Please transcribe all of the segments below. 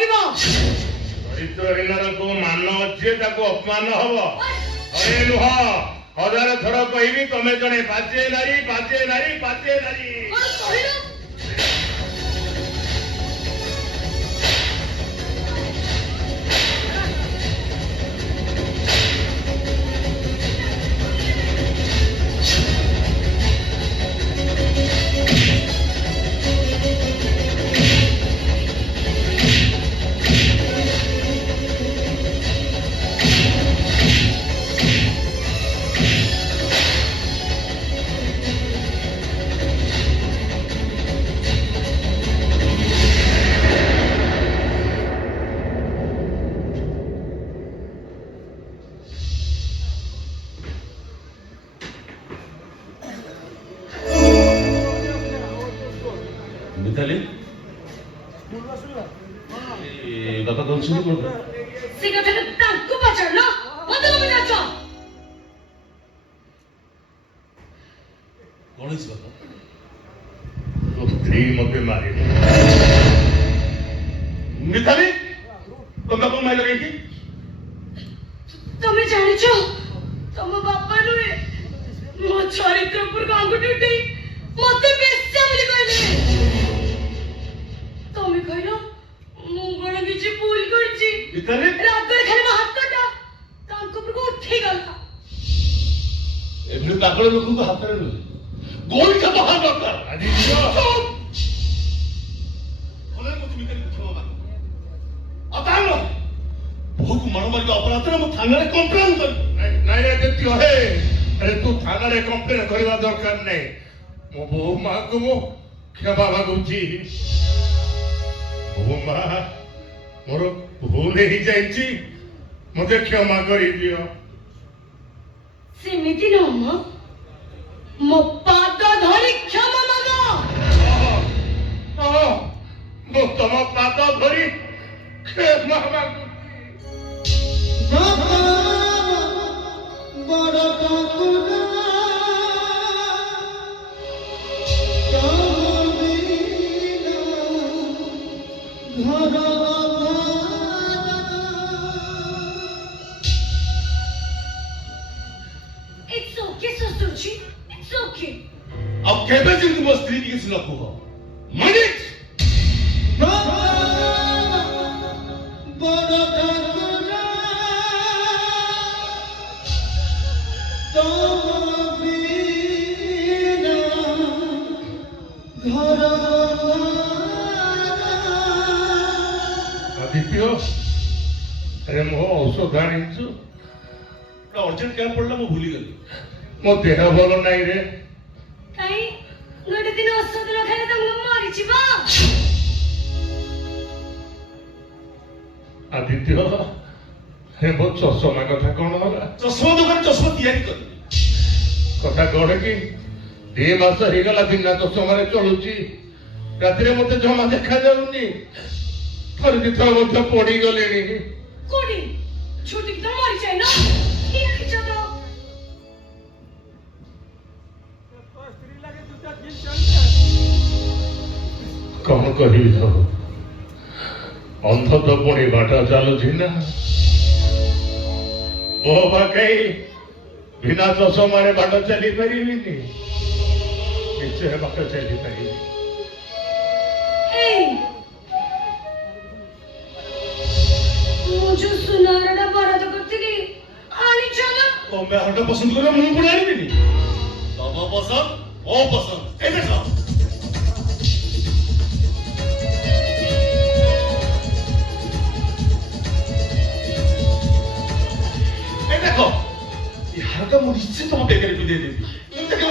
भोगिबो चरित्रहीन को मान अच्छे अपमान हम अरे नुह हजार थर कहबी तमें जड़े बाजे नारी बाजे नारी बाजे नारी मिताली बाबा कौन सुन बोल से कथा कांकु बचड़ ना मत लो बिना चो कौन है बाबा तो स्त्री मते मारे मिताली तुम बाबा मार लगे की तमे जानि छो तम बापा नुए मो चरित्र पर गांगुटी उठी मते बेस्या बोली कहले तमे कहलो मु गण किछि भूल करछि मिताली रागर खाली हाथ काटा तांको पर उठी गला एमने पागल लोगों को हाथ में गोली का बाहर डॉक्टर आदित्य बोले मुझे मिताली को क्षमा मांगो अतांग बहुत मनोमारी का अपराध है मैं थाने में कंप्लेन कर नहीं रे आदित्य हे अरे तू थाना रे कंप्लेन करवा दरकार नहीं मो बो मां को मो क्षमा मागुची बो मां मोर भूल ही जाइची मते क्षमा करी दियो सेमिति न मो पाद धरि क्षमा मागो मो तम पाद धरी क्षमा मागुची बड़ Thakur It's okay, Sasuchi. It's okay. अब केबे दिन तुम स्त्री की किसी को हो मानिक बड़ ठाकुर तुम बिना घर आदित्य अरे मो औषध आनीचु अर्जेंट क्या पड़ला मैं भूली गली मो देह भल नहीं रे काई गोटे दिन औषध न खाइले त मु मरि जिबो आदित्य हे मो चषमा कथा कौन होला चश्मा दुकान चश्मा तैयारी कर कथा कौन कि 2 मास हो गला बिना चषमा रे चलुची रात्रि मते जमा देखा जाउनी थर दिथर मते पड़ी गलेनी कोडी छुटी की त मरि जाय ना ठीक छ तो कौन कही तो अंध तो पुणी बाट चलुची ना ओ बाकई बिना चषमा रे बाट चली परिबिनी निश्चय बाट चली परिबी ए मुझे सुनारडा बराद करती आनी चला तो मैं हटा पसंद करो मुंह पुणे आनी बिनी तब पसंद ओ पसंद ए देखो ए देखो ये हरका मुझे निश्चित तुम बेकर भी दे देगी देखो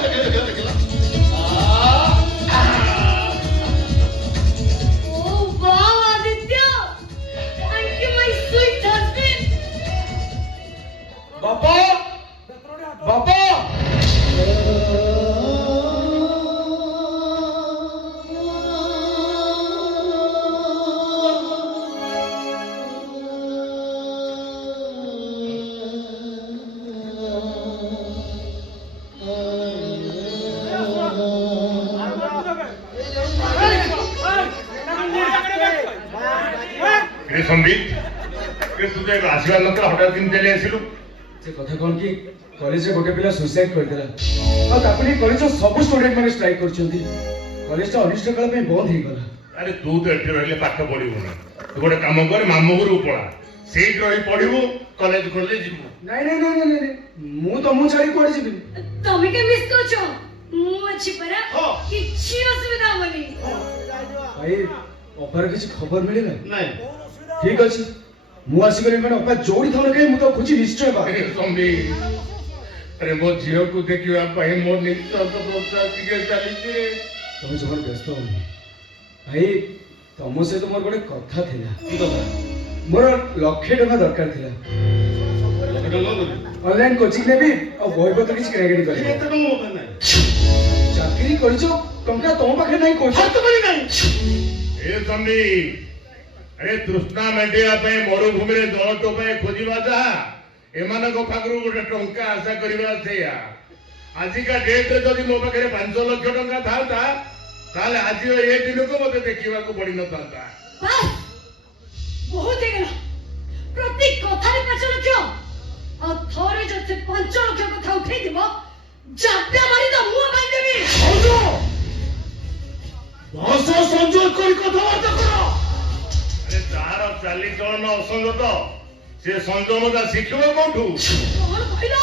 ओ वाह Aditya thank you my sweet husband बाबा बाबा ଏ ସମ୍ବିତ ତୁ ତ ଏବେ ଆସିବାର ନଥିଲା ହଠାତ୍ କେମିତି ଚାଲି ଆସିଲୁ? ସେ କଥା କଣ କି କଲେଜରେ ଗୋଟେ ପିଲା ସୁସାଇଡ କରିଦେଲା ଆଉ ତାକୁ ନେଇ କଲେଜର ସବୁ ଷ୍ଟୁଡେଣ୍ଟ ମାନେ ଷ୍ଟ୍ରାଇକ କରୁଛନ୍ତି। କଲେଜଟା ଅନିଶ୍ଚିତକାଳ ପାଇଁ ବନ୍ଦ ହେଇଗଲା। ଆରେ ତୁ ତ ଏଠି ରହିଲେ ପାଠ ପଢିବୁନି, ତୁ ଗୋଟେ କାମ କରେ ମାମୁଁ ଘରକୁ ପଳା, ସେଇଠି ରହି ପଢିବୁ, କଲେଜ ଖୋଲିଲେ ଯିବୁ। ନାଇଁ ନାଇଁ ନାଇଁ ନାଇଁ ନାଇଁ ମୁଁ ତମକୁ ଛାଡି କୁଆଡେ ଯିବିନି। ତମେ କେ ମିସ୍ କରୁଛ? ମୁଁ ଅଛି ପରା, ହଁ। କିଛି ଅସୁବିଧା ହବନି। ଭାଇ ଅପାର କିଛି ଖବର ମିଳିଲା? ନାଇଁ ଠିକ ଅଛି ମୁଁ ଆସିଗଲି ମାନେ ଅପା ଯୋଉଠି ଥାଉ କାହିଁ ମୁଁ ତ ଖୋଜି ନିଶ୍ଚୟ ପାଇବି। ଆରେ ସମ୍ବିତ, ଆରେ ମୋ ଝିଅକୁ ଦେଖିବା ପାଇଁ ମୋ ନିଶ୍ୱାସ ପ୍ରଶ୍ୱାସ ଟିକେ ଚାଲିଛି ରେ। ତମେ ଜମାରୁ ବ୍ୟସ୍ତ ହଉନି ଭାଇ, ତମ ସହିତ ମୋର ଗୋଟେ କଥା ଥିଲା। କି କଥା? ମୋର 1,00,000 ଟଙ୍କା ଦରକାର ଥିଲା। ଲକ୍ଷେ ଟଙ୍କା ଦେବି। ଅନଲାଇନ କୋଚିଂ ନେବି ଆଉ ବହିପତ୍ର କିଛି କିଣାକିଣି ଏତେ କରିବି। ଟଙ୍କା ମୋ ପାଖରେ ନାହିଁ। ଚାକିରି କରିଛ ଟଙ୍କା ତମ ପାଖରେ ନାହିଁ କହୁଛ? ହାତ କରି ନାହିଁ। ଏ ସମ୍ବିତ, ଆରେ ତୃଷ୍ଣା ମେଣ୍ଟିବା ପାଇଁ ମରୁଭୂମିରେ ଜଳ ଟୋପାଏ ଖୋଜିବା ଯାହା, ଏମାନଙ୍କ ପାଖରୁ ଗୋଟେ ଟଙ୍କା ଆଶା କରିବା ସେଇଆ। ଆଜିକା ଡେଟରେ ଯଦି ମୋ ପାଖରେ 5 ଲକ୍ଷ ଟଙ୍କା ଥାନ୍ତା ତାହେଲେ ଆଜି ଏ ଦିନକୁ ମତେ ଦେଖିବାକୁ ପଡିନଥାନ୍ତା। ବାସ୍, ବହୁତ ହେଇଗଲା। ପ୍ରତି କଥାରେ 5 ଲକ୍ଷ। ଆଉ ଥରେ ଯଦି 5 ଲକ୍ଷ କଥା ଉଠେଇଥିବ, ଜାପଟା ମାରି ତ ମୁହଁ ଭାଙ୍ଗିଦେବି। ଭାଷା ସଂଯୋଗ କରି କଥାବାର୍ତ୍ତା କର। ଆରେ ତାର ଚାଲିଚଳନ ଅସଙ୍ଗତ, ସେ ସଂଯମତା ଶିଖିବ କୋଉଠୁ? କଣ କହିଲ?